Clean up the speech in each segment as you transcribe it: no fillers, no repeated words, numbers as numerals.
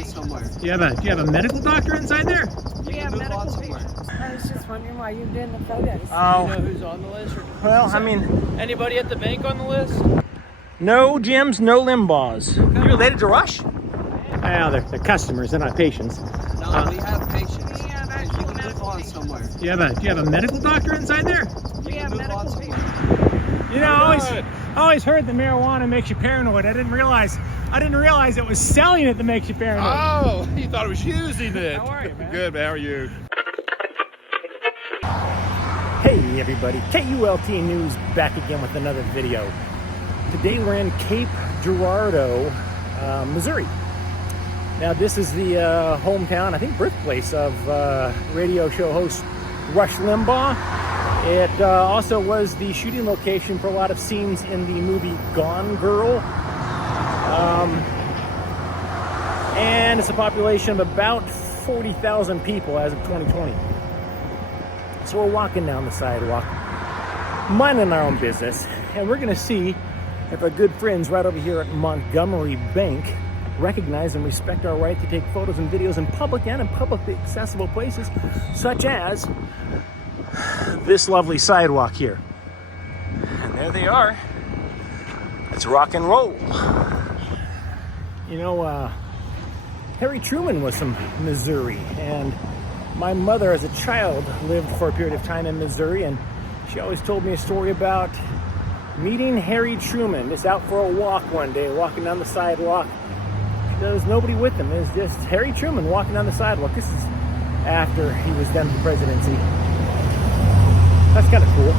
on somewhere. Do you have a medical doctor inside there? We have medical somewhere. I was just wondering why you're doing the photos. Oh. Do you know who's on the list? Well, I mean, Anybody at the bank on the list? no Jims, no Limbaughs. You related to Rush? Well, they're customers, they're not patients. No, we have patients. We have You actual can move medical on patients. somewhere. Do you have a medical doctor inside there? We have Move on medical somewhere. patients. You know, I always heard that marijuana makes you paranoid. I didn't realize it was selling it that makes you paranoid. Oh, you thought it was using it. How are you, man? Good, man. How are you? Hey everybody, KULT News back again with another video. Today we're in Cape Girardeau, Missouri. Now this is the hometown, I think birthplace of radio show host Rush Limbaugh. It also was the shooting location for a lot of scenes in the movie Gone Girl. And it's a population of about 40,000 people as of 2020. So we're walking down the sidewalk, minding our own business, and we're gonna see if our good friends right over here at Montgomery Bank recognize and respect our right to take photos and videos in public and in publicly accessible places, such as this lovely sidewalk here. And there they are. Let's rock and roll. You know, Harry Truman was from Missouri, and my mother as a child lived for a period of time in Missouri, and she always told me a story about meeting Harry Truman, just out for a walk one day, walking down the sidewalk. There was nobody with him. It was just Harry Truman walking down the sidewalk. This is after he was done with the presidency. That's kind of cool.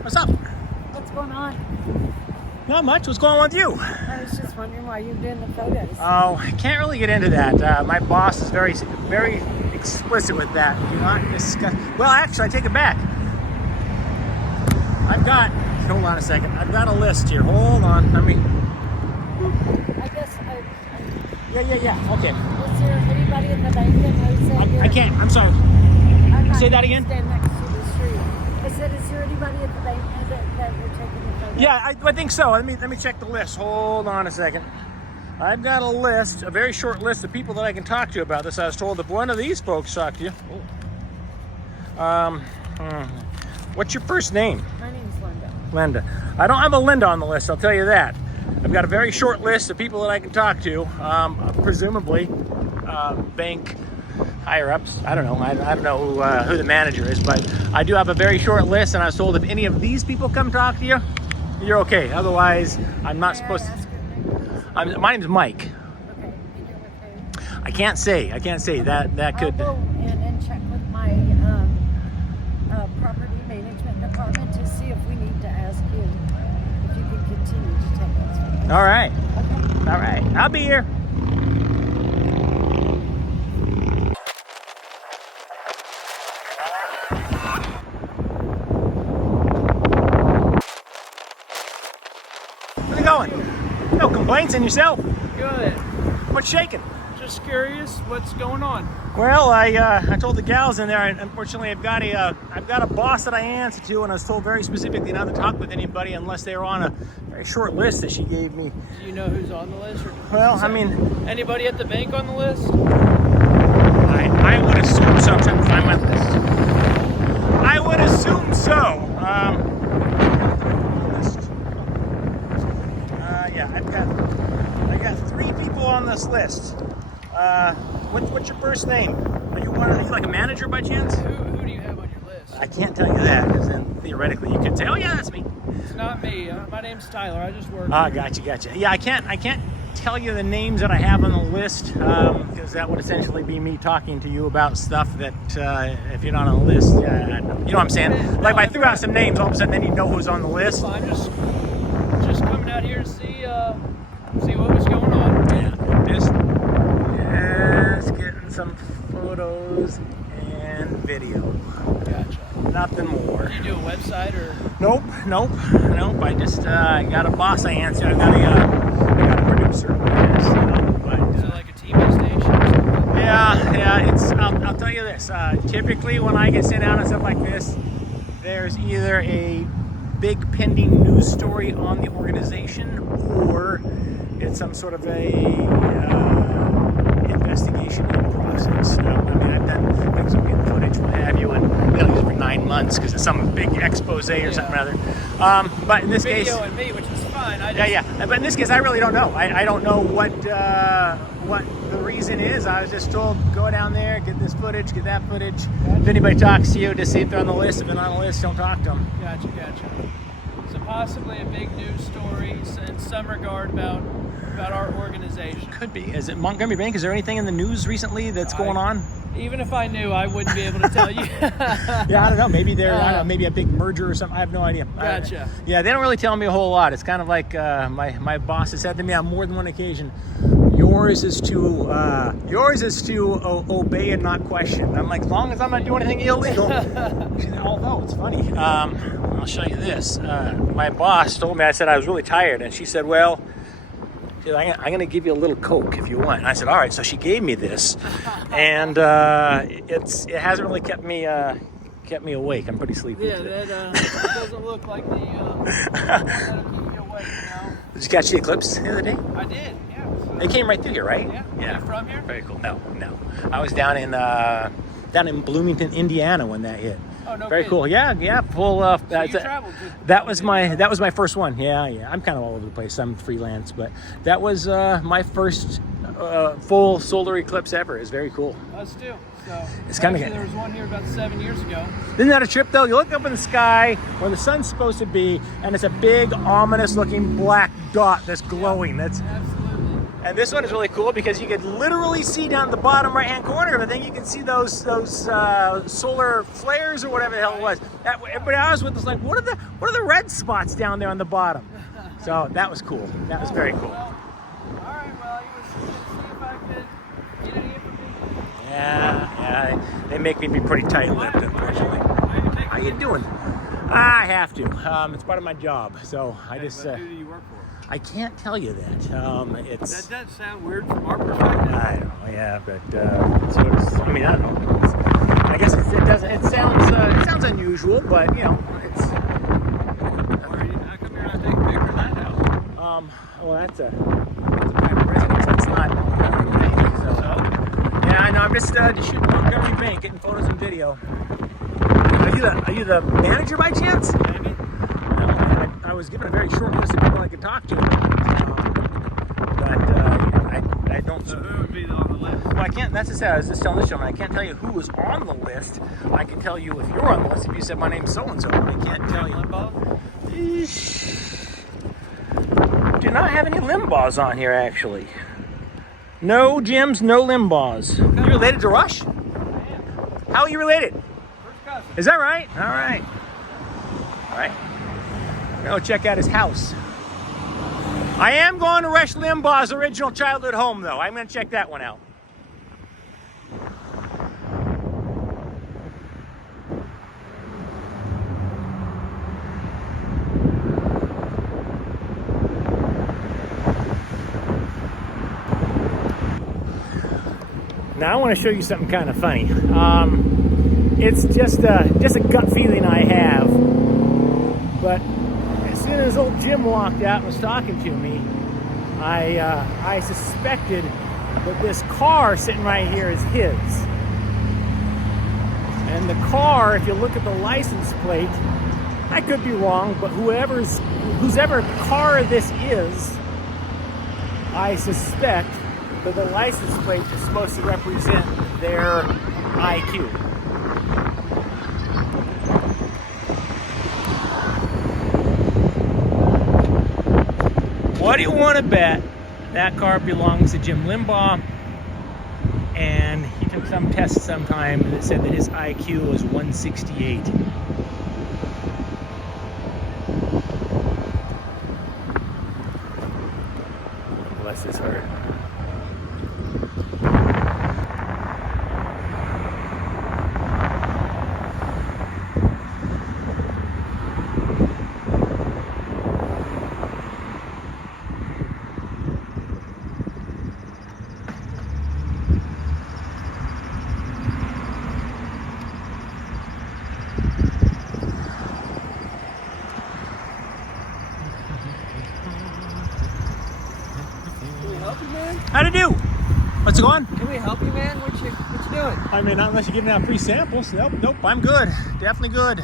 What's up? What's going on? Not much. What's going on with you? I was just wondering why you're doing the photos. Oh, I can't really get into that. My boss is very explicit with that. Do not discuss. Well, actually, I take it back. Hold on a second. I've got a list here. Hold on. Let me. I guess Yeah. Okay. is there anybody at the bank that knows that you're... I can't. I'm sorry. I'm not Say that again? Stand next to the street. I said, is there anybody at the bank that you're taking the photos? Yeah, I think so. Let me check the list. Hold on a second. I've got a list, a very short list of people that I can talk to you about this. I was told if one of these folks talk to you. What's your first name? My name's Linda. Linda. I don't have a Linda on the list, I'll tell you that. I've got a very short list of people that I can talk to, presumably bank higher-ups. I don't know. I don't know who the manager is, but I do have a very short list, and I was told if any of these people come talk to you, you're okay. Otherwise, I'm not supposed to. May I ask your name, please? My name's Mike. Okay, and you're with who? I can't say. That could. I'll go in and check with my property management department to see if we need to ask you if you can continue to take those photos. All right. Okay. All right. I'll be here. How's it going? No complaints in yourself. Good. What's shaking? Just curious, what's going on? Well, I told the gals in there, and unfortunately, I've got a boss that I answer to, and I was told very specifically not to talk with anybody unless they were on a very short list that she gave me. Do you know who's on the list? Well, I mean, Anybody at the bank on the list? I would assume so. I'm trying to find my list. I would assume so. List. Yeah, I got 3 people on this list. What's your first name? Are you like a manager by chance? Who do you have on your list? I can't tell you that, because then theoretically you could say, oh yeah, that's me. It's not me. My name's Tyler. I just work. Gotcha. Yeah, I can't tell you the names that I have on the list, because that would essentially be me talking to you about stuff that if you're not on the list, you know what I'm saying? Like if I threw out some names, all of a sudden then you know who's on the list. I'm just coming out here to see what was going on. Yeah, just getting some photos and video. Gotcha. nothing more. Do you do a website or? Nope. I just got a boss I answer. I got a producer. Yes, Is it like a TV station or something? Yeah. It's. I'll tell you this. Typically, when I get sent out on stuff like this, there's either a big pending news story on the organization, or it's some sort of a investigation in process. I mean, I've done things with footage, what have you, and we only use it for 9 months because it's some big expose or something or other. But in this case, Video and me, which is fine. yeah. But in this case, I really don't know. I don't know what the reason is. I was just told, go down there, get this footage, get that footage. If anybody talks to you, just see if they're on the list. If they're not on the list, don't talk to them. Gotcha. So possibly a big news story in some regard about our organization. Could be. Is it Montgomery Bank? Is there anything in the news recently that's going on? Even if I knew, I wouldn't be able to tell you. Yeah, I don't know. Maybe I don't know, maybe a big merger or something. I have no idea. Gotcha. Yeah, they don't really tell me a whole lot. It's kind of like my boss has said to me on more than one occasion, yours is to obey and not question. I'm like, as long as I'm not doing anything illegal. She said, although it's funny. I'll show you this. My boss told me, I said I was really tired, and she said, well, I'm going to give you a little Coke if you want. And I said, all right. So she gave me this, and it hasn't really kept me awake. I'm pretty sleepy. Yeah, that doesn't look like the that'll keep you awake, Did you catch the eclipse the other day? I did, yeah. They came right through here, right? Yeah. Are you from here? Very cool. No. I was down in Bloomington, Indiana when that hit. Oh, no Very kidding. cool. Yeah. Full. So you traveled to that was my first one. Yeah. I'm kind of all over the place. I'm freelance, but that was my first full solar eclipse ever. It's very cool. Us too. So It's kinda actually, there was one here about 7 years ago. Isn't that a trip though? You look up in the sky where the sun's supposed to be, and it's a big, ominous-looking black dot that's glowing. That's. Absolutely. And this one is really cool because you could literally see down the bottom right-hand corner of the thing. You can see those solar flares or whatever the hell it was. Everybody I was with was like, what are the red spots down there on the bottom? So that was cool. That was very cool. Well, all right. Well, you was see if I could get any information. Yeah. They make me be pretty tight-lipped, unfortunately. How you doing? I have to. It's part of my job. So I just. Who do you work for? I can't tell you that. It's. That does sound weird from our perspective. I don't know. Yeah, but so it's. I mean, I don't know. I guess it doesn't. It sounds unusual, but you know, it's. How come you're not taking pictures of that house? Well, that's a private residence. That's not. So, yeah, I know. I'm just shooting Montgomery Bank, getting photos and video. Are you the manager by chance? Maybe. I was given a very short list of people I could talk to, but I don't. So who would be on the list? Well, I can't. That's just I was just telling this gentleman. I can't tell you who was on the list. I can tell you if you're on the list. If you said my name's so and so, I can't tell you. Limbaugh? Do not have any Limbaughs on here, actually. No Jims, no Limbaughs. You related to Rush? I am. How are you related? First cousin. Is that right? All right. Go check out his house. I am going to Rush Limbaugh's original childhood home, though. I'm going to check that one out. Now I want to show you something kind of funny. It's just a gut feeling I have, but as soon as old Jim walked out and was talking to me, I suspected that this car sitting right here is his. And the car, if you look at the license plate, I could be wrong, but whosever car this is, I suspect that the license plate is supposed to represent their IQ. What do you want to bet? That car belongs to Jim Limbaugh, and he took some test sometime that said that his IQ was 168. Bless his heart. How's it going? Can we help you, man? What you doing? I mean, not unless you're giving out free samples. Nope, I'm good. Definitely good.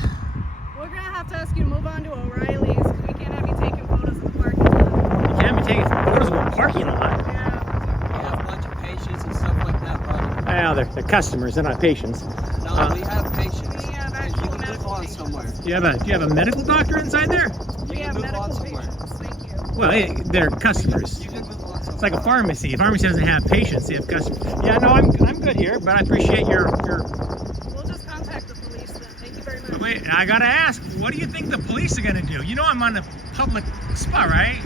We're gonna have to ask you to move on to O'Reilly's because we can't have you taking photos of the parking lot. You can't be taking photos of a parking lot. Yeah. We have a bunch of patients and stuff like that, buddy. Well, they're customers, they're not patients. No, we have patients. We have You actual can move medical on patients. somewhere. Do you have a medical doctor inside there? We You have can move on medical somewhere. patients. Thank you. Well, hey, they're customers. You can move on somewhere. It's like a pharmacy. A pharmacy doesn't have patients; they have customers. Yeah, no, I'm good here, but I appreciate your. We'll just contact the police then. Thank you very much. Wait, I gotta ask, what do you think the police are gonna do? You know I'm on a public spot, right?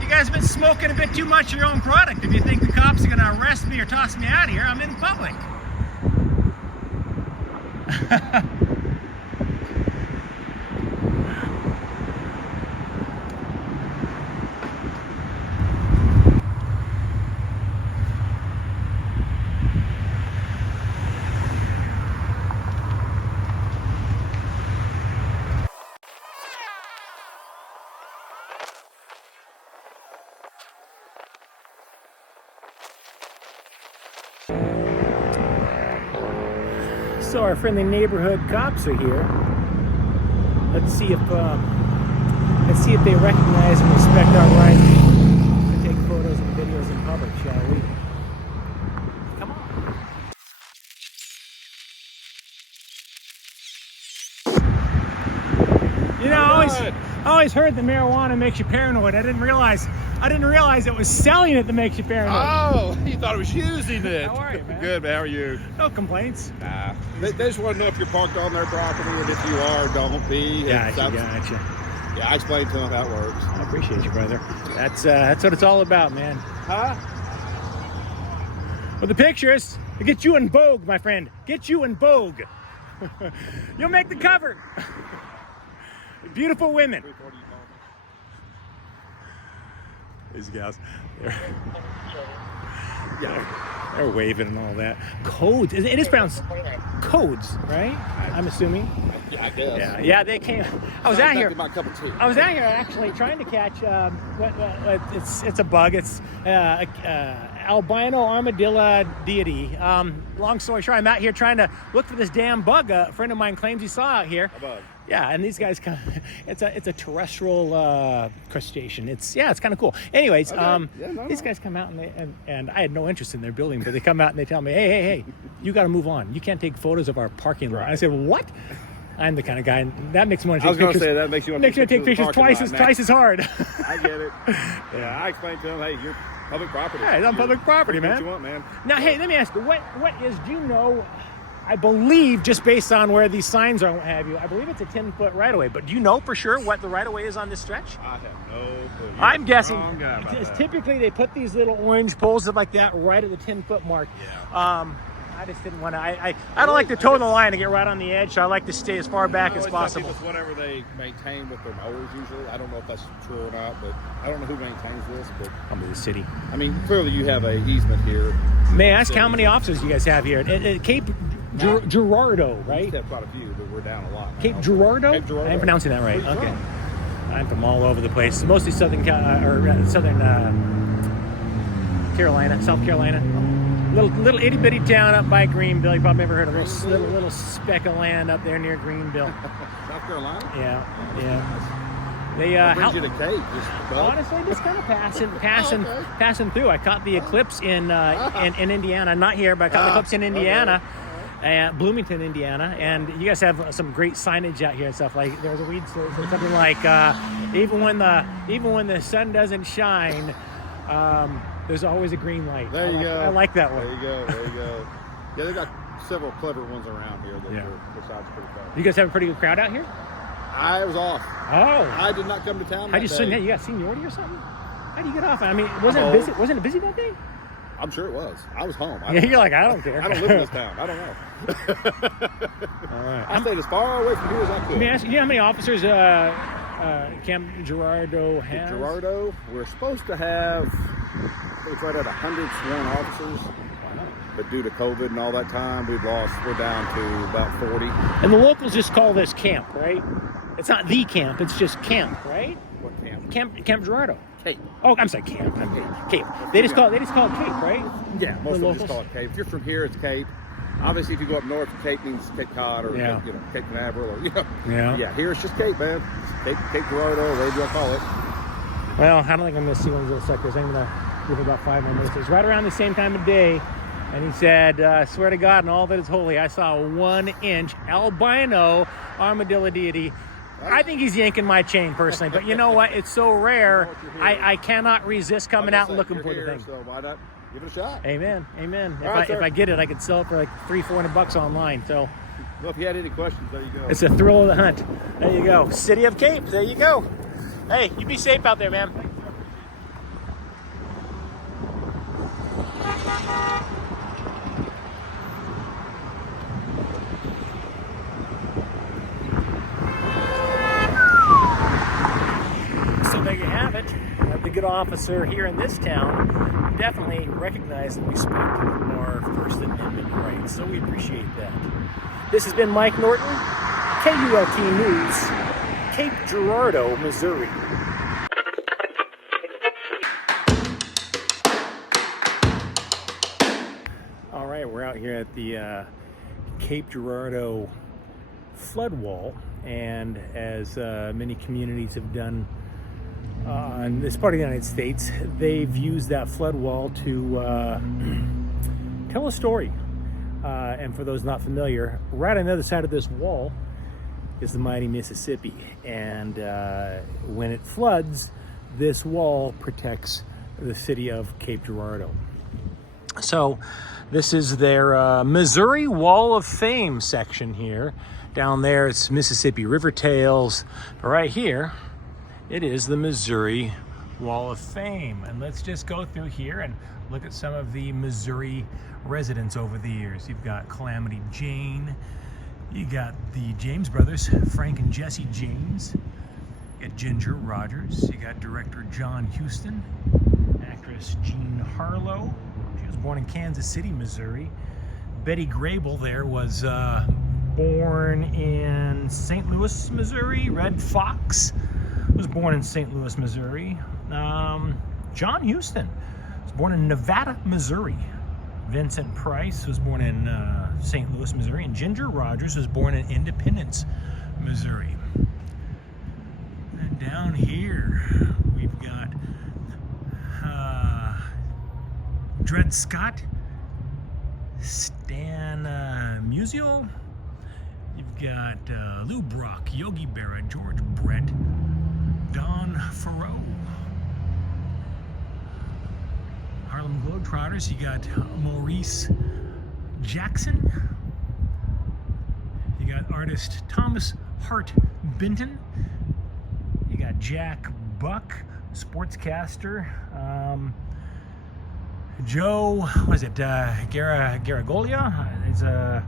You guys have been smoking a bit too much of your own product. If you think the cops are gonna arrest me or toss me out of here, I'm in public. So our friendly neighborhood cops are here. Let's see if they recognize and respect our right to take photos and videos in public, shall we? Come on. You know, I always heard that marijuana makes you paranoid. I didn't realize it was selling it that makes you paranoid. Oh, you thought it was using it. How are you, man? Good, man. How are you? No complaints. Nah. They just want to know if you're parked on their property, and if you are, don't be. Gotcha. Yeah, I explained to them how it works. I appreciate you, brother. That's what it's all about, man. Huh? Well, the pictures, to get you in vogue, my friend. Get you in vogue. You'll make the cover. Beautiful women. These guys, they're waving and all that. Codes. It is pronounced codes, right? I'm assuming. Yeah, I guess. Yeah. They came. I was out here. My cup of tea. I was out here actually trying to catch. It's a bug. It's albino armadillo deity. Long story short, I'm out here trying to look for this damn bug. A friend of mine claims he saw out here. A bug. Yeah, and these guys come. It's a terrestrial crustacean. It's kind of cool. Anyways, these guys come out and I had no interest in their building, but they come out and they tell me, hey, you got to move on. You can't take photos of our parking lot. Right. I said, what? I'm the kind of guy, and that makes me want to I take was going to pictures. say that makes you want Makes to me take pictures twice as hard. I get it. Yeah, I explained to them, hey, you're public property. Hey, it's on public property, What man. you want, man? Now, hey, let me ask you, what is? Do you know? I believe, just based on where these signs are and what have you, I believe it's a 10-foot right-of-way. But do you know for sure what the right-of-way is on this stretch? I have no clue. You're I'm the guessing. wrong guy about that. Typically, they put these little orange poles up like that right at the 10-foot mark. Yeah. I just didn't want to. I don't like to toe the line and get right on the edge, so I like to stay as far back as It's possible. Like it's whatever they maintain with their mowers usually. I don't know if that's true or not, but I don't know who maintains this. But I'm in the city. I mean, clearly you have a easement here. May I ask how many officers you guys have here at Cape Girardeau, We right? used to have quite a few, but we're down a lot now. Cape Girardeau? Cape Girardeau. I'm pronouncing that right. Where you Okay. from? I'm from all over the place, mostly southern Carolina, South Carolina. Little itty bitty town up by Greenville. You probably never heard of a little speck of land up there near Greenville. South Carolina? Yeah. They What brings you to Cape? Just bug? honestly just kind of passing through. I caught the eclipse in Indiana. Not here, but I caught the eclipse in Indiana. Bloomington, Indiana, and you guys have some great signage out here and stuff. Like there's a weed store, so something like even when the sun doesn't shine, there's always a green light. There you go. I like that one. There you go. Yeah, they got several clever ones around here that are besides pretty fun. You guys have a pretty good crowd out here. I was off. Oh, I did not come to town. how'd you that day. you got seniority or something? How do you get off? I mean, wasn't I'm it busy? old. Wasn't it busy that day? I'm sure it was. I was home. Yeah, you're like, I don't care. I don't live in this town. I don't know. All right. I stayed as far away from here as I could. Let me ask you, how many officers Camp Girardeau has? Girardeau, we're supposed to have, I think it's right at 100 sworn officers. But due to COVID and all that time, we're down to about 40. And the locals just call this camp, right? It's not the camp, it's just camp, right? What camp? Camp Girardeau. Cape. Oh, I'm sorry, Cape. Cape. They just call it Cape, right? Yeah, most of them locals? just call it Cape. If you're from here, it's Cape. Obviously, if you go up north, Cape means Cape Cod or Yeah. Cape Canaveral or Yeah. Yeah, here it's just Cape, man. Cape Girardeau, whatever you want to call it. Well, I don't think I'm going to see one of those suckers. I'm going to give it about 5 more minutes. It's right around the same time of day. And he said, I swear to God and all that is holy, I saw a 1-inch albino armadillo deity. I think he's yanking my chain personally, but you know what? It's so rare, I cannot resist coming out and looking for the thing. So why not give it a shot? Amen, amen. All right, If sir. I get it, I could sell it for like $300-400 online. So Well, if you had any questions, there you go. it's a thrill of the hunt. There you go. City of Cape. There you go. Hey, you be safe out there, man. So there you have it. The good officer here in this town definitely recognized and respected our First Amendment rights. So we appreciate that. This has been Mike Norton, KULT News, Cape Girardeau, Missouri. All right, we're out here at the Cape Girardeau flood wall, and as many communities have done in this part of the United States, they've used that flood wall to tell a story. And for those not familiar, right on the other side of this wall is the mighty Mississippi. And when it floods, this wall protects the city of Cape Girardeau. So this is their Missouri Wall of Fame section here. Down there it's Mississippi River Tales. But right here, it is the Missouri Wall of Fame. And let's just go through here and look at some of the Missouri residents over the years. You've got Calamity Jane. You got the James brothers, Frank and Jesse James. You got Ginger Rogers. You got director John Huston. Actress Jean Harlow. She was born in Kansas City, Missouri. Betty Grable there was born in St. Louis, Missouri. Red Fox was born in St. Louis, Missouri. John Huston was born in Nevada, Missouri. Vincent Price was born in St. Louis, Missouri. And Ginger Rogers was born in Independence, Missouri. And down here, we've got Dred Scott, Stan Musial. You've got Lou Brock, Yogi Berra, George Brett, Don Farrow. Harlem Globetrotters, you got Maurice Jackson. You got artist Thomas Hart Benton. You got Jack Buck, sportscaster. Joe, Garagollia is a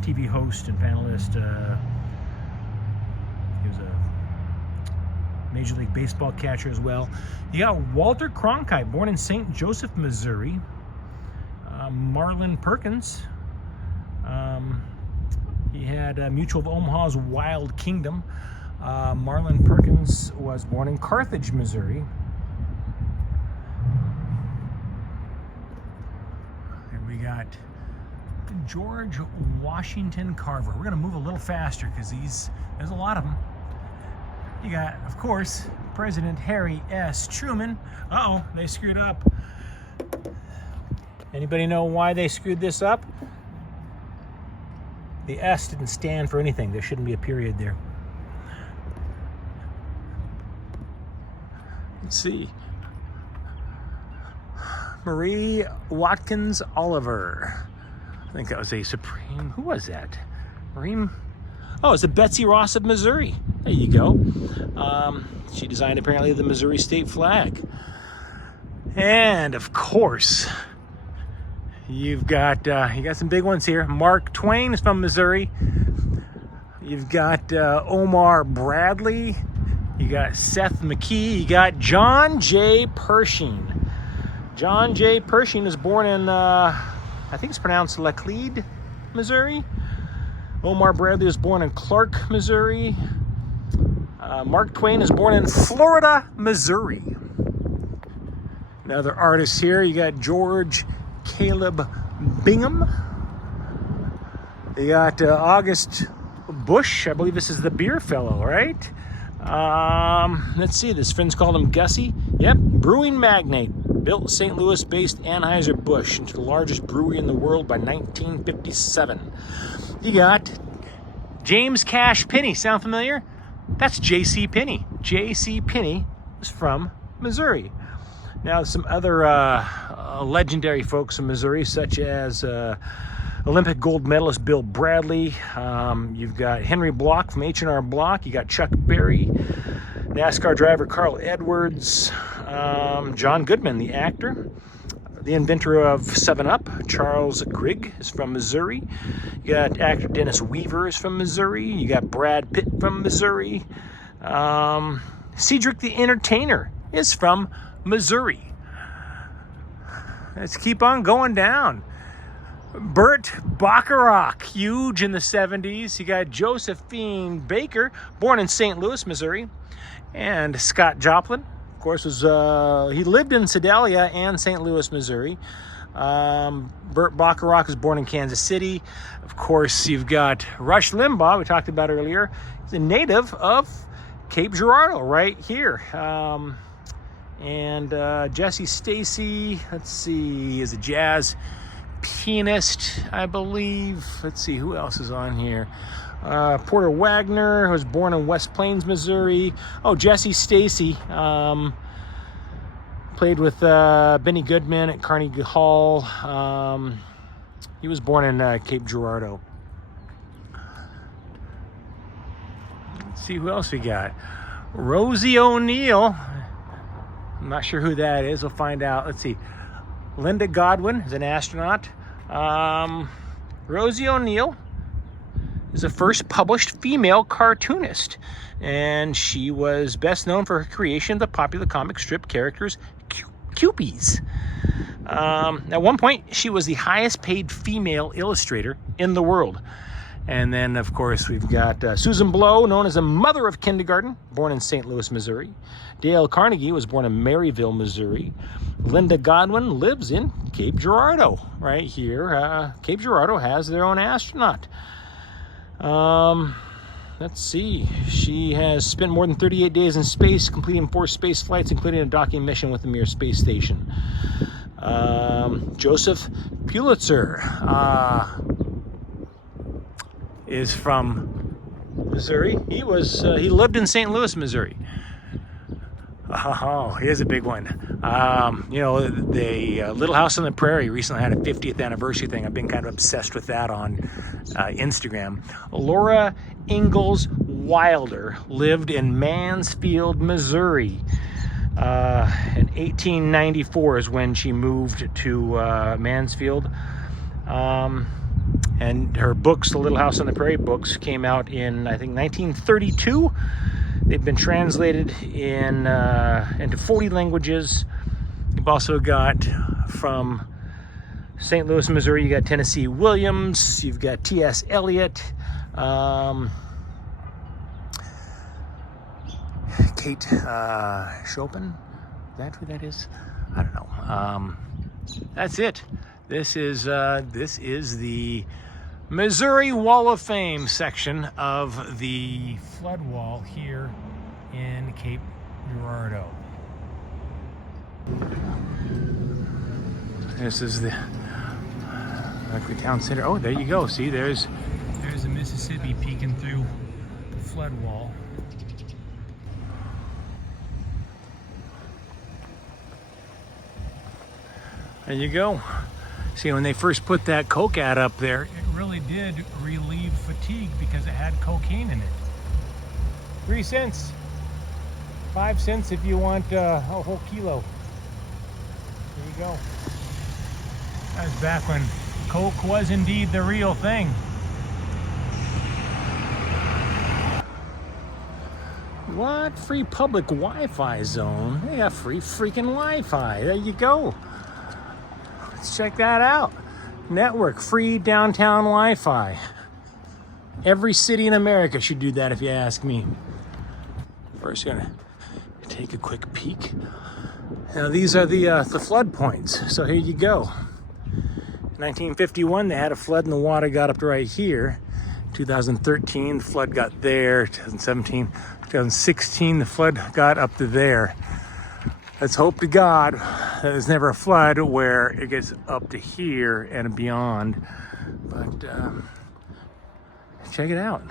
TV host and panelist. He was a Major League Baseball catcher as well. You got Walter Cronkite, born in St. Joseph, Missouri. Marlon Perkins. He had Mutual of Omaha's Wild Kingdom. Marlon Perkins was born in Carthage, Missouri. And we got George Washington Carver. We're going to move a little faster because there's a lot of them. You got, of course, President Harry S. Truman. Uh-oh, they screwed up. Anybody know why they screwed this up? The S didn't stand for anything. There shouldn't be a period there. Let's see. Marie Watkins Oliver. I think that was a Supreme. Who was that? Marie. Oh, it's a Betsy Ross of Missouri. There you go. She designed apparently the Missouri state flag. And of course, you've got some big ones here. Mark Twain is from Missouri. You've got Omar Bradley. You got Seth McKee. You got John J. Pershing. John J. Pershing was born in, I think it's pronounced Laclede, Missouri. Omar Bradley was born in Clark, Missouri. Mark Twain is born in Florida, Missouri. Another artist here, you got George Caleb Bingham. You got August Bush. I believe this is the beer fellow, right? Let's see, this friend's called him Gussie. Yep, brewing magnate. Built St. Louis-based Anheuser-Busch into the largest brewery in the world by 1957. You got James Cash Penney. Sound familiar? That's J.C. Penney. J.C. Penney is from Missouri. Now, some other legendary folks from Missouri, such as Olympic gold medalist Bill Bradley. You've got Henry Block from H&R Block. You got Chuck Berry, NASCAR driver Carl Edwards, John Goodman, the actor, the inventor of 7-Up, Charles Grigg is from Missouri. You got actor Dennis Weaver is from Missouri. You got Brad Pitt from Missouri. Cedric the Entertainer is from Missouri. Let's keep on going down. Burt Bacharach, huge in the 70s. You got Josephine Baker, born in St. Louis, Missouri. And Scott Joplin, of course, was he lived in Sedalia and St. Louis, Missouri. Burt Bacharach was born in Kansas City. Of course, you've got Rush Limbaugh, we talked about earlier. He's a native of Cape Girardeau, right here. And Jesse Stacy, let's see, is a jazz pianist, I believe. Let's see, who else is on here? Porter Wagner, who was born in West Plains, Missouri. Oh, Jesse Stacy played with Benny Goodman at Carnegie Hall. He was born in Cape Girardeau. Let's see who else we got. Rosie O'Neill. I'm not sure who that is. We'll find out. Let's see. Linda Godwin is an astronaut. Rosie O'Neill is the first published female cartoonist, and she was best known for her creation of the popular comic strip characters Cupies. At one point, she was the highest paid female illustrator in the world. And then, of course, we've got Susan Blow, known as the mother of kindergarten, born in St. Louis, Missouri. Dale Carnegie was born in Maryville, Missouri. Linda Godwin lives in Cape Girardeau, right here. Cape Girardeau has their own astronaut. Let's see. She has spent more than 38 days in space, completing 4 space flights, including a docking mission with the Mir space station. Joseph Pulitzer is from Missouri. He lived in St. Louis, Missouri. Oh, here's a big one. The Little House on the Prairie recently had a 50th anniversary thing. I've been kind of obsessed with that on Instagram. Laura Ingalls Wilder lived in Mansfield, Missouri. In 1894 is when she moved to Mansfield. And her books, the Little House on the Prairie books, came out in, I think, 1932. They've been translated into 40 languages. You've also got from St. Louis, Missouri, you got Tennessee Williams, you've got T.S. Eliot, Kate Chopin. Is that who that is? I don't know. That's it. This is the Missouri Wall of Fame section of the flood wall here in Cape Girardeau. This is the Berkeley Town Center. Oh, there you go. See, there's the Mississippi peeking through the flood wall. There you go. See, when they first put that Coke ad up there, it really did relieve fatigue because it had cocaine in it. 3 cents. 5 cents if you want a whole kilo. There you go. That was back when Coke was indeed the real thing. What? Free public Wi-Fi zone? They got free freaking Wi-Fi. There you go. Let's check that out. Network, free downtown Wi-Fi. Every city in America should do that if you ask me. First, you're gonna take a quick peek. Now these are the flood points. So here you go. 1951, they had a flood and the water got up to right here. 2013, the flood got there. 2017, 2016, the flood got up to there. Let's hope to God that there's never a flood where it gets up to here and beyond. But check it out.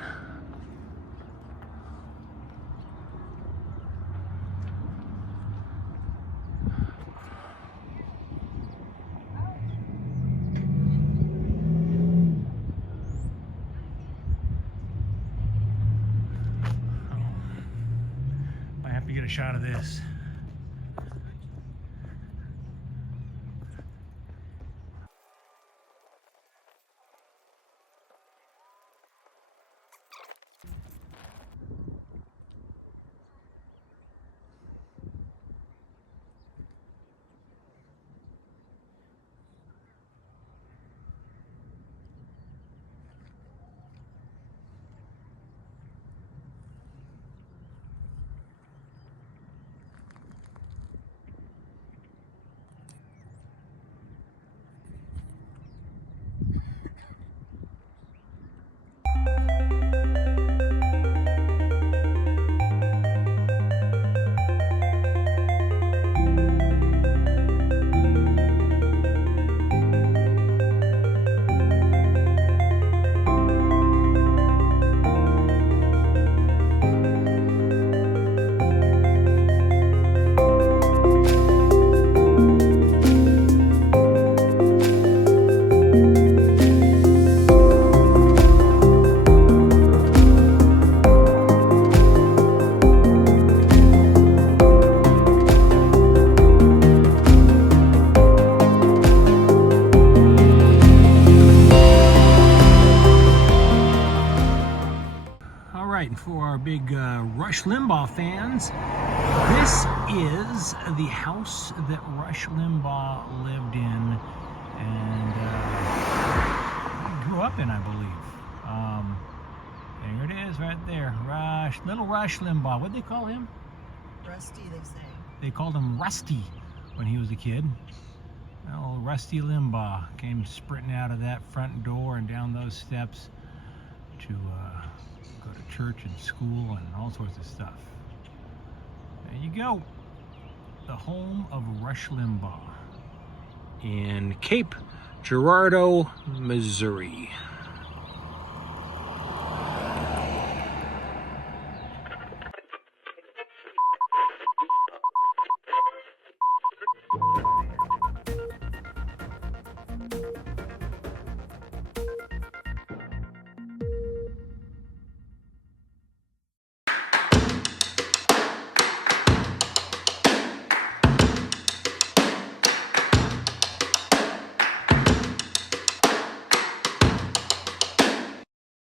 Might have to get a shot of this. For our big Rush Limbaugh fans, this is the house that Rush Limbaugh lived in and grew up in, I believe. There it is right there. Little Rush Limbaugh. What'd they call him? Rusty, they say. They called him Rusty when he was a kid. Well, Rusty Limbaugh came sprinting out of that front door and down those steps to go to church and school and all sorts of stuff. There you go. The home of Rush Limbaugh in Cape Girardeau, Missouri.